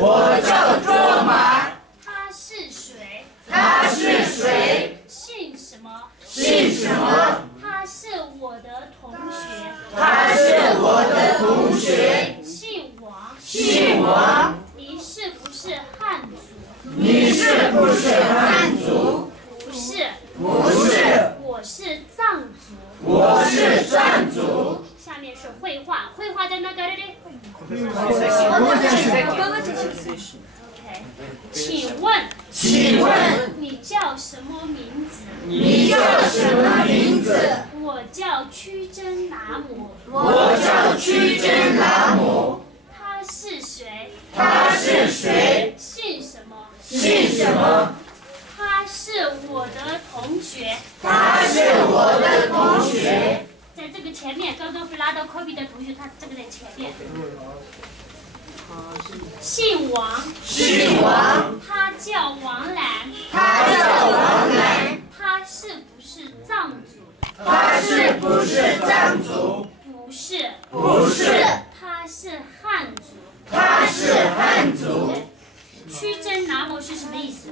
我叫卓玛。他是谁？他是谁？姓什么？姓什么？他是我的同学。他是我的同学。姓王。姓王。你是不是汉族？你是不是汉族？不是。不是。我是藏族。我是藏族。下面是绘画，绘画在那个嘞。OK， 请问你叫什么名字？你叫什么名字？我叫屈真拿姆。我叫屈真拿姆。他是谁？他是谁？姓什么？姓什么？他是我的同学。他是我的同学。在这个前面，刚刚拉到 copy 的同学，他这个在前面。姓王。姓王。他叫王兰。他叫王兰。他是不是藏族？他是不是藏族？不是。不是。他是汉族。他是汉族。屈真拿姆是什么意思？